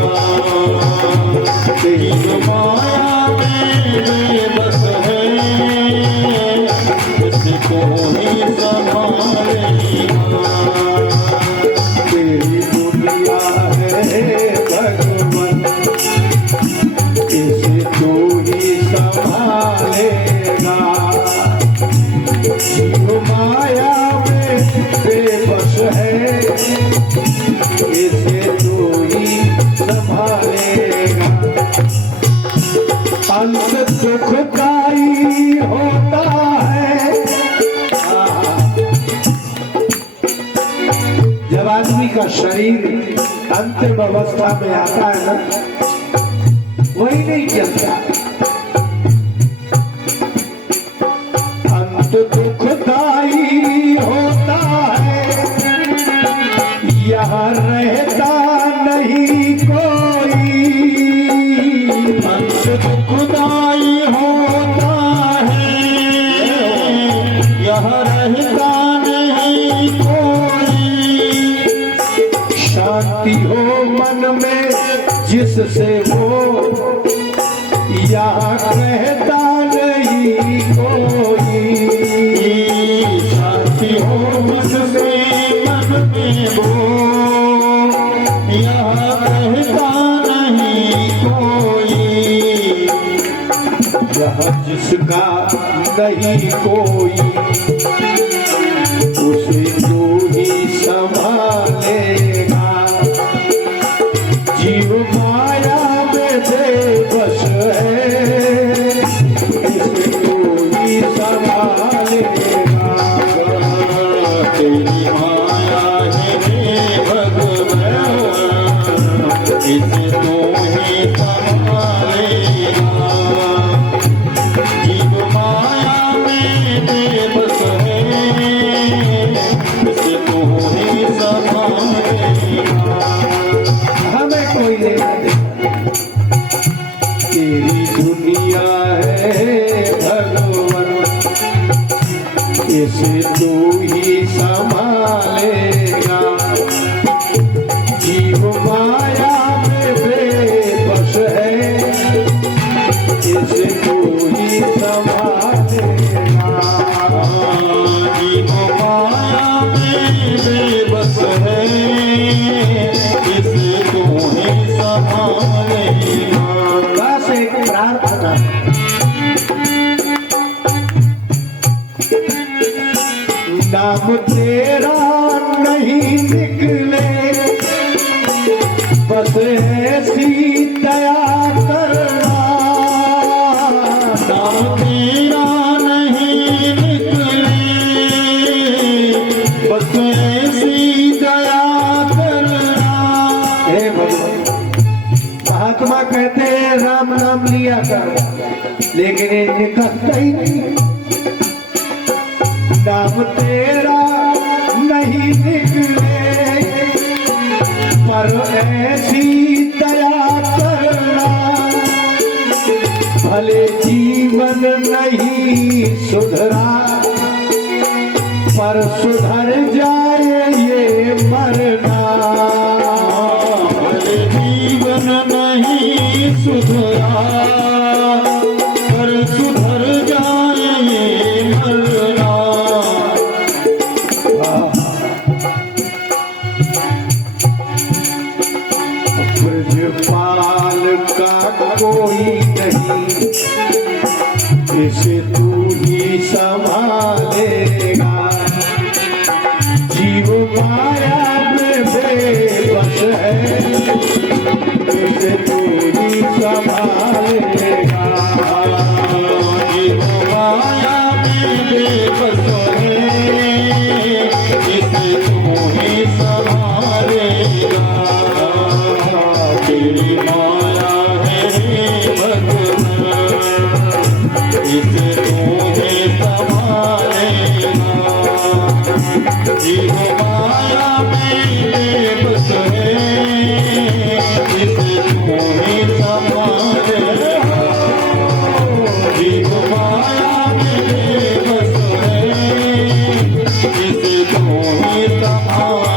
जीव माया में बेबस है, इसे तू ही संभालेगा। इसे तू ही संभालेगा। अंत दुखदाई होता है जब आदमी का शरीर अंतिम अवस्था में आता है ना, वही नहीं चलता। अंत दुखदाई होता है, यहाँ रहता नहीं कोई। अंत दुखदाई होता है, यह रहता नहीं कोई। शांति हो मन में जिससे वो, यहाँ कहता नहीं कोई। शांति हो मन में वो, यहाँ रहता नहीं कोई। यहाँ जिसका नहीं कोई, उसे तू ही संभालेगा। जीव माया में बेबस है, इसे तू ही संभालेगा। तेरी माया है हे भगवान, इसे तू ही संभालेगा। जीव माया में बेबस है, इसे तू ही संभालेगा। हमें कोई लेना देना, तेरी दुनिया है भगवान, इसे तू ही संभालेगा। जीव माया में बेबस है, इसे तू ही संभालेगा। जीव माया में बेबस है, इसे तू ही संभालेगा। बस एक प्रार्थना, नाम तेरा नहीं निकले, बस ऐसी दया करना। नाम तेरा नहीं निकले, बस ऐसी दया करना। हे भगवान, महात्मा कहते हैं राम नाम लिया कर, लेकिन ये निकलता ही नहीं। नाम तेरा नहीं निकले, पर ऐसी दया करना। भले जीवन नहीं सुधरा, पर सुधर जाए ये मरना। भले जीवन नहीं सुधरा, पर सुधर जाए ये मरना। ब्रजपाल का कोई नहीं, इसे तू ही संभालेगा। जीव माया में बेबस है, इसे तू ही संभालेगा। जीव माया में बेबस है, इसे तू ही संभालेगा। तेरी माया है हे भगवान, इसे तू ही संभालेगा। जीव माया में बेबस है, इसे तू ही संभालेगा। जीव माया में बेबस है, इसे तू ही संभालेगा।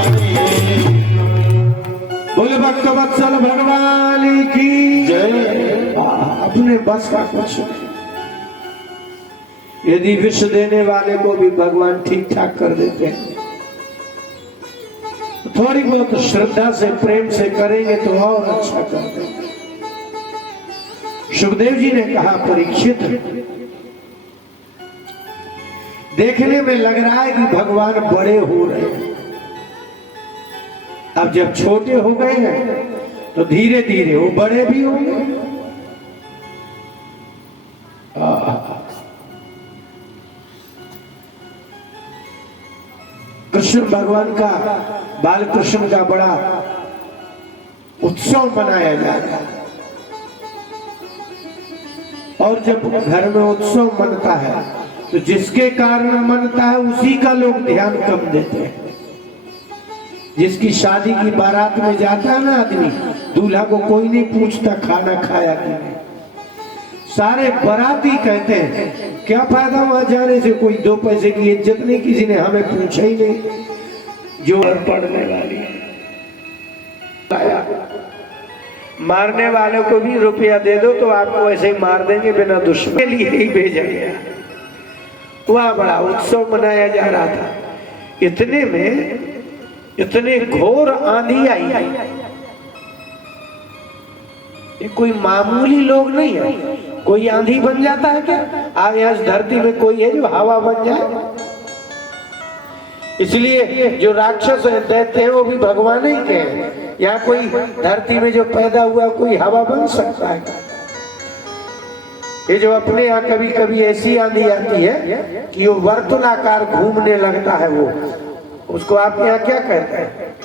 बोले भक्त वत्सल भगवान की जय। अपने बस का कुछ नहीं। यदि विष देने वाले को भी भगवान ठीक ठाक कर देते हैं, तो थोड़ी बहुत श्रद्धा से प्रेम से करेंगे तो और अच्छा कर देंगे। सुखदेव जी ने कहा, परीक्षित देखने में लग रहा है कि भगवान बड़े हो रहे हैं, अब जब छोटे हो गए हैं तो धीरे धीरे वो बड़े भी होंगे। कृष्ण भगवान का, बाल कृष्ण का बड़ा उत्सव मनाया जाता है। और जब घर में उत्सव मनता है तो जिसके कारण मनता है उसी का लोग ध्यान कम देते हैं। जिसकी शादी की बारात में जाता है ना आदमी, दूल्हा को कोई नहीं पूछता खाना खाया कि नहीं। सारे बाराती कहते हैं क्या फायदा वहां जाने से, कोई 2 पैसे की इज्जत नहीं, किसी ने हमें पूछा ही नहीं। जो पढ़ने वाली मारने वालों को भी रुपया दे दो तो आपको ऐसे ही मार देंगे बिना दुश्मन के लिए ही भेजा गया। वह बड़ा उत्सव मनाया जा रहा था। इतने में इतने घोर आंधी आई। ये कोई मामूली लोग नहीं है। कोई आंधी बन जाता है क्या? आप यहाँ धरती में कोई है जो हवा बन जाए? इसलिए जो राक्षस है, दैत्य है, वो भी भगवान ही के हैं। यहाँ कोई धरती में जो पैदा हुआ कोई हवा बन सकता है? ये जो अपने यहाँ कभी कभी ऐसी आंधी आती है कि वो वर्तुलाकार घूमने लगता है, वो उसको आप यहाँ क्या कहते हैं?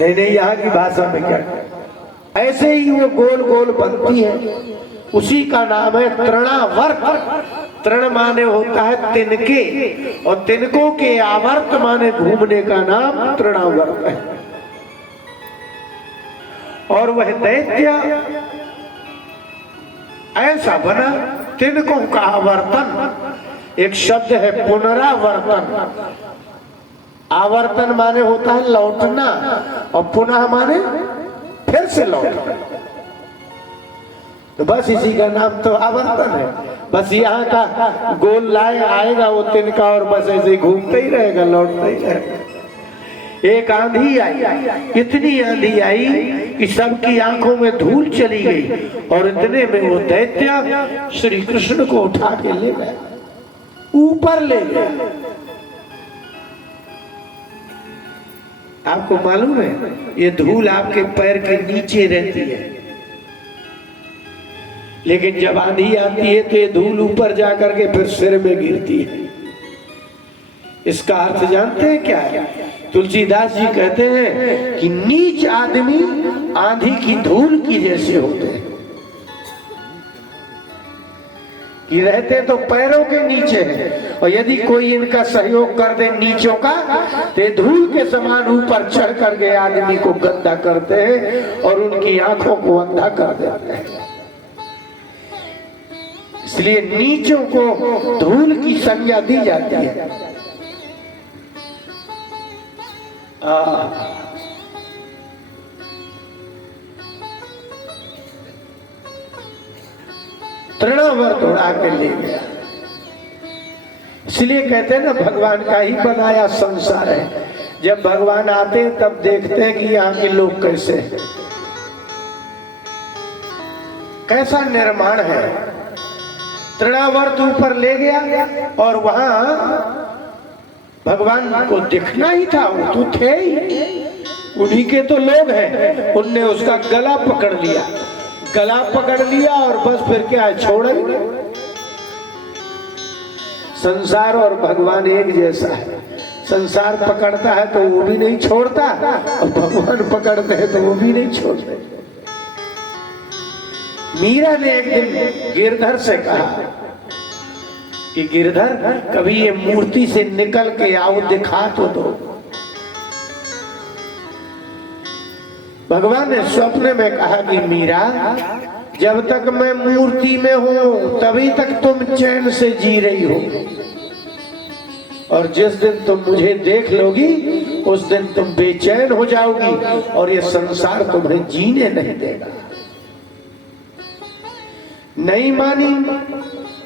नहीं, यहाँ की भाषा में क्या कहते हैं? ऐसे ही वो गोल गोल बनती है, उसी का नाम है तृणावर्त। तृण माने होता है तिनके, और तिनकों के आवर्त माने घूमने का नाम तृणावर्त है। और वह दैत्य ऐसा बना, तिनकों का आवर्तन। एक शब्द है पुनरावर्तन। आवर्तन माने होता है लौटना, और पुनः माने फिर से लौटना। तो बस इसी का नाम तो आवर्तन है। बस यहाँ का गोल लाए आएगा वो तिनका, और बस ऐसे ही घूमते ही रहेगा, लौटते ही रहेगा। एक आंधी आई, इतनी आंधी आई कि सबकी आंखों में धूल चली गई, और इतने में वो दैत्य श्री कृष्ण को उठा के ले गया, ऊपर ले गया। आपको मालूम है ये धूल आपके पैर के नीचे रहती है, लेकिन जब आंधी आती है तो ये धूल ऊपर जाकर के फिर सिर में गिरती है। इसका अर्थ जानते हैं क्या है? तुलसीदास जी कहते हैं कि नीच आदमी आंधी की धूल की जैसे होते हैं, कि रहते तो पैरों के नीचे हैं, और यदि कोई इनका सहयोग कर दे नीचों का, तो धूल के समान ऊपर चढ़ करके आदमी को गंदा करते हैं और उनकी आंखों को अंधा कर देते हैं। इसलिए नीचों को धूल की संज्ञा दी जाती है। तृणावर्त उड़ा के ले गया। इसलिए कहते हैं ना भगवान का ही बनाया संसार है। जब भगवान आते हैं तब देखते हैं कि यहाँ के लोग कैसे हैं, कैसा निर्माण है। तृणावर्त ऊपर ले गया, और वहां भगवान को दिखना ही था, वो तो थे ही, उन्हीं के तो लोग हैं। उनने उसका गला पकड़ लिया, गला पकड़ लिया, और बस फिर क्या छोड़ ही नहीं। संसार और भगवान एक जैसा है। संसार पकड़ता है तो वो भी नहीं छोड़ता, और भगवान पकड़ते हैं तो वो भी नहीं छोड़ते। मीरा ने एक दिन गिरधर से कहा कि गिरधर कभी ये मूर्ति से निकल के आओ, दिखा तो दो। भगवान ने स्वप्न में कहा कि मीरा, जब तक मैं मूर्ति में हूं तभी तक तुम चैन से जी रही हो, और जिस दिन तुम मुझे देख लोगी उस दिन तुम बेचैन हो जाओगी, और ये संसार तुम्हें जीने नहीं देगा। नहीं मानी,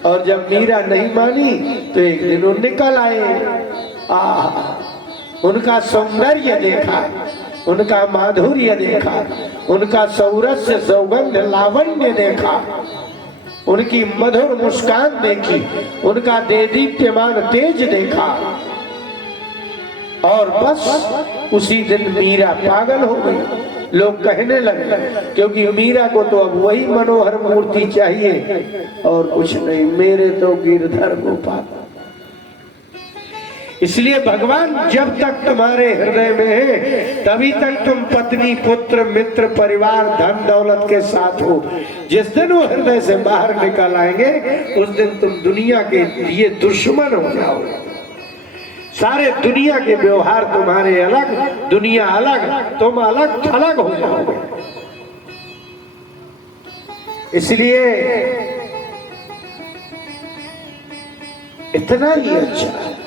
और जब मीरा नहीं मानी तो एक दिन वो निकल आए। उनका सौंदर्य देखा, उनका माधुर्य देखा, उनका सौरस्य सौगंध लावण्य देखा, उनकी मधुर मुस्कान देखी, उनका देदीप्यमान तेज देखा। और बस उसी दिन मीरा पागल हो गई। लोग कहने लगे क्योंकि मीरा को तो अब वही मनोहर मूर्ति चाहिए और कुछ नहीं, मेरे तो गिरधर गोपाल। इसलिए भगवान जब तक तुम्हारे हृदय में है तभी तक तुम पत्नी पुत्र मित्र परिवार धन दौलत के साथ हो। जिस दिन वो हृदय से बाहर निकल आएंगे उस दिन तुम दुनिया के लिए दुश्मन हो जाओगे। सारे दुनिया के व्यवहार तुम्हारे अलग, दुनिया अलग, तुम अलग थलग हो जाओगे। इसलिए इतना ही अच्छा है